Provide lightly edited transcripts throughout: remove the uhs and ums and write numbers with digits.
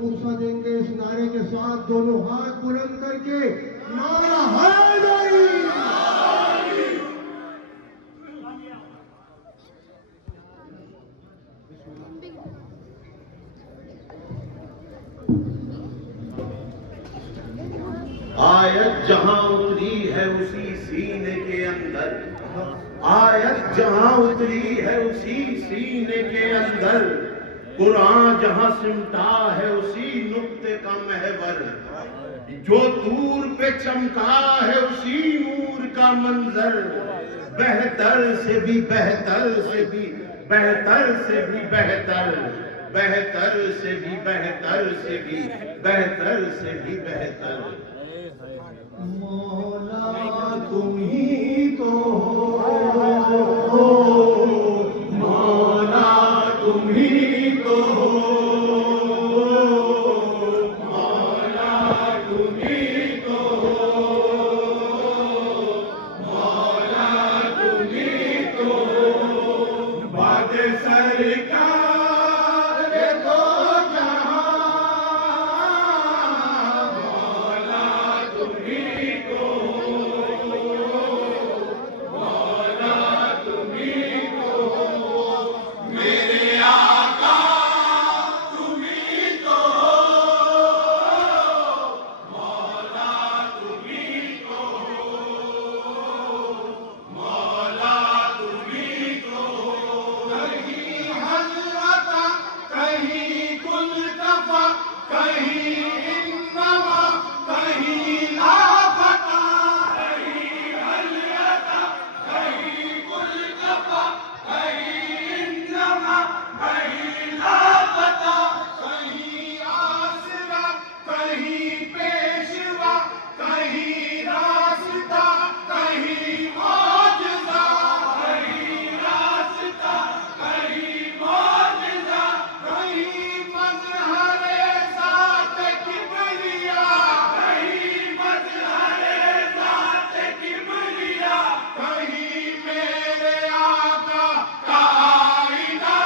पुरसा देंगे इस नारे के साथ, दोनों हाथ बुलंद करके नारा हैदरी। आयत जहां उतरी है उसी सीने के अंदर, आयत जहां उतरी है उसी सीने के अंदर, कुरान जहां सिमटा है उसी नुक्ते का महवर, जो दूर पे चमका है उसी नूर का मंजर, बेहतर से भी बेहतर से भी बेहतर से भी बेहतर, बेहतर से भी बेहतर से भी बेहतर से भी बेहतर। मौला तुम ही तो हो, मौला तुम ही तो हो, मौला तुम ही तो हो, मौला तुम ही तो हो। बाद सरकार दो जहां, मौला तुम ही तो हो, मौला तुम ही तो हो। मेरे आका तुम ही तो हो, मौला तुम ही तो हो, मौला तुम ही तो हो। कहीं हलवता कहीं कुलतफा, कहीं इन्नमा कहीं लापता, कहीं हलवता कहीं कुलतफा, कहीं इन्नमा कहीं लापता, कहीं आसरा कहीं पेशवा, कहीं रास्ता कहीं मौजज़ा, कहीं रास्ता कहीं मौजज़ा, कहीं मज़हरे ज़ात किबरिया, कहीं मज़हरे ज़ात किबरिया, कहीं मेरे आका का आईना।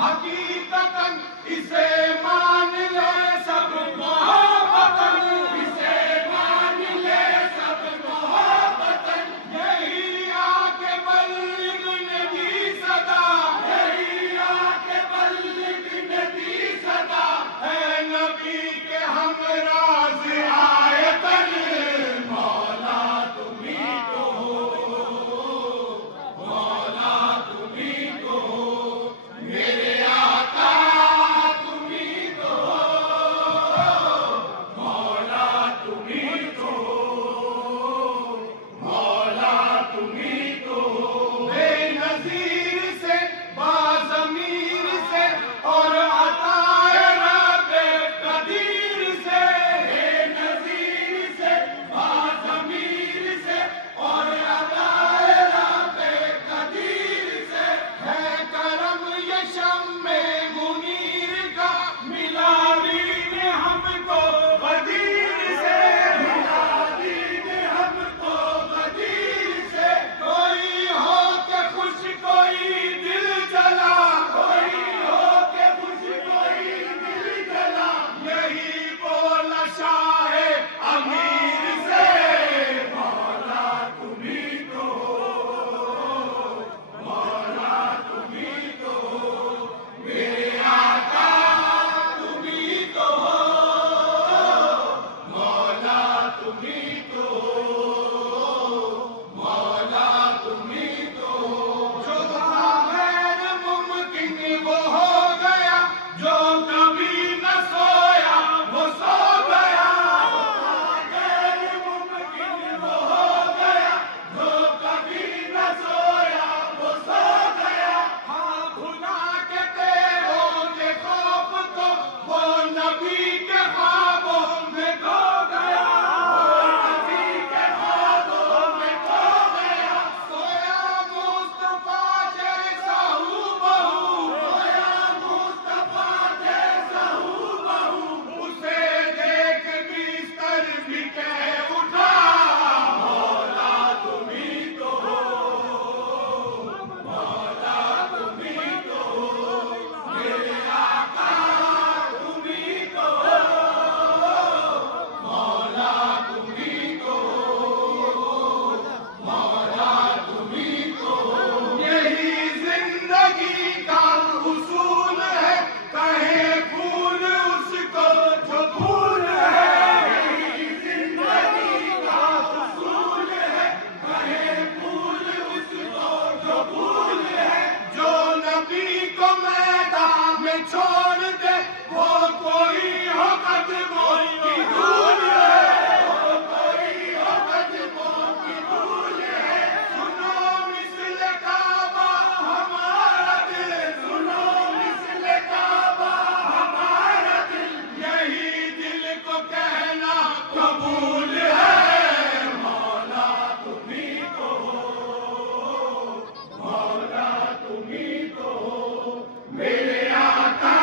हकीकतन इसे मान ले सब मोहब्बतन, इसे मान ले सब मोहब्बतन। यही आके बल्लिग ने दी सदा, यही आके बल्लिग ने दी सदा। है नबी के हमराज आयतन, मौला तुम्ही को हो, मौला तुम्ही को हो, मेरे आका तुम्ही को हो, मौला तुम्ही को हो, मौला तुम्ही को हो। बेनज़ीर से बाज़मीर से और अताए रब्बे कदीर से, बेनज़ीर से बाज़मीर से और अताए रब्बे कदीर से। है करम ये शम्मे मुनीर का, मिला दीन हमको गदीर से, मिला दीन हमको गदीर से। कोई हो के खुश कोई दिल जला, कोई हो के खुश कोई दिल जला। यही बोला शाहे अमीर से, मौला तुम्ही को हो, मौला तुम्ही को हो, मेरे आका तुम्ही को हो, मौला तुम्ही को हो, मौला तुम्ही को हो। जो था गैर मुमकिन वो हो गया, जो कभी न सोया वो सो गया। गैर मुमकिन वो हो गया, जो कभी न सोया वो सो गया। हाँ भुला के तेरों के खौफ को, वो नबी के ख्वाबों में खो गया, वो नबी के ख्वाबों में खो गया। सोया मुस्तफा जैसा हूबहू, सोया मुस्तफा जैसा हूबहू। उसे देख बिस्तर भी कह उठा, मौला तुम्ही को हो, मौला तुम्ही को हो, मेरे आका तुम्ही को हो, मौला तुम्ही को हो, मौला तुम्ही को हो। यही जिंदगी का उसूल है, कहे फूल उसको जो फूल है। यही जिंदगी का उसूल है, कहे फूल उसको जो फूल है। जो नबी को मैदान में छोड़ दे, वो कोई हो कदमों की धूल है, वो कोई हो कदमों की धूल है। सुनो मिस्ल काबा हमारा दिल, सुनो मिस्ल काबा हमारा दिल। यही दिल को कहना कबूल है, मौला तुम्ही को हो, मौला तुम्ही को हो, मेरे आका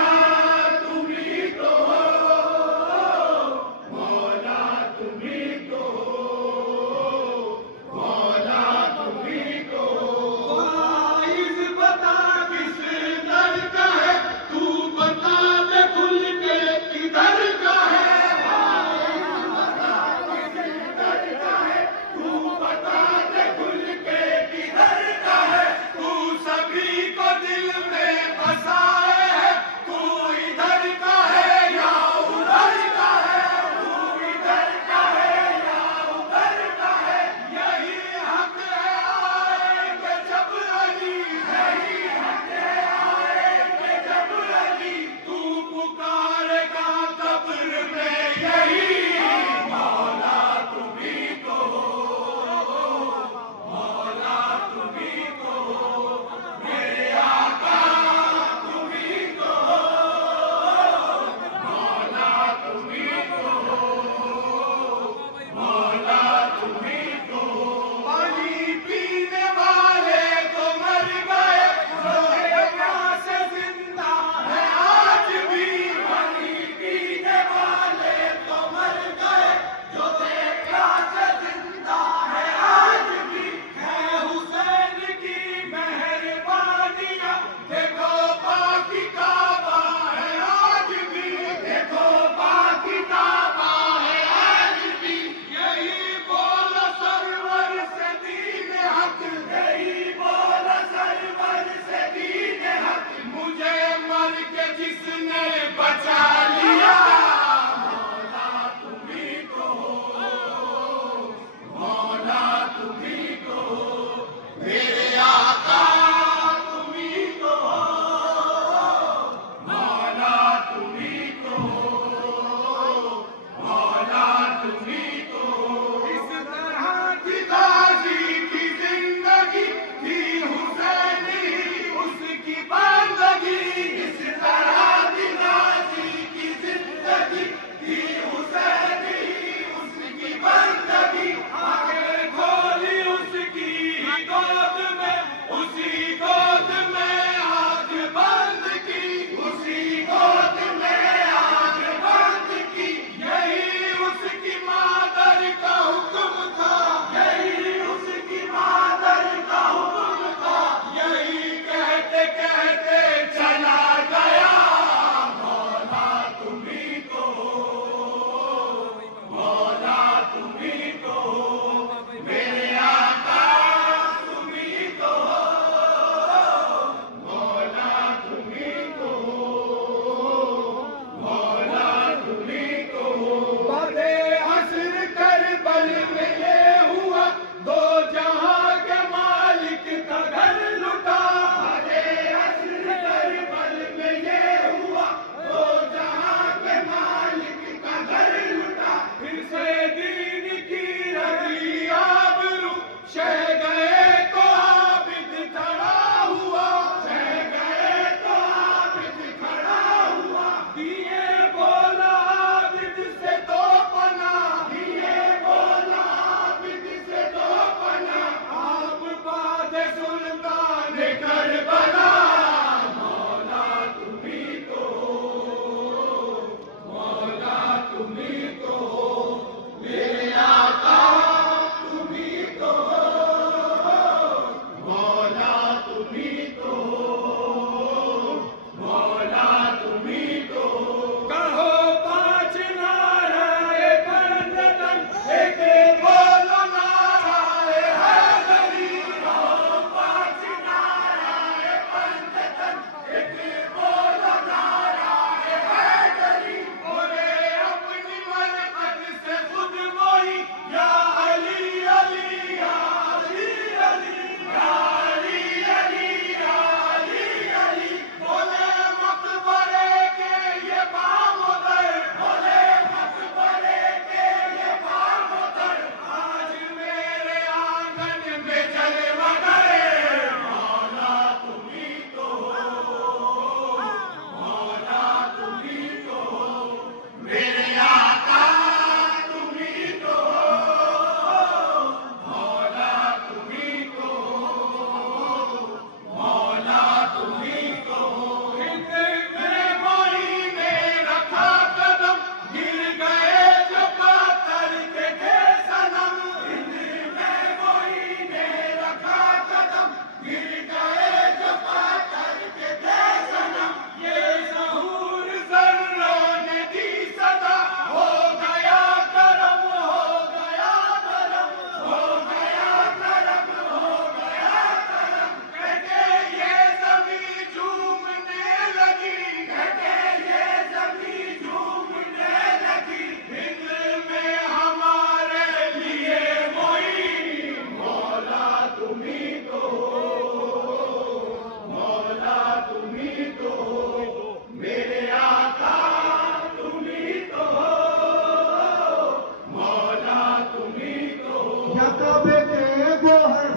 क्या काबे के गोहर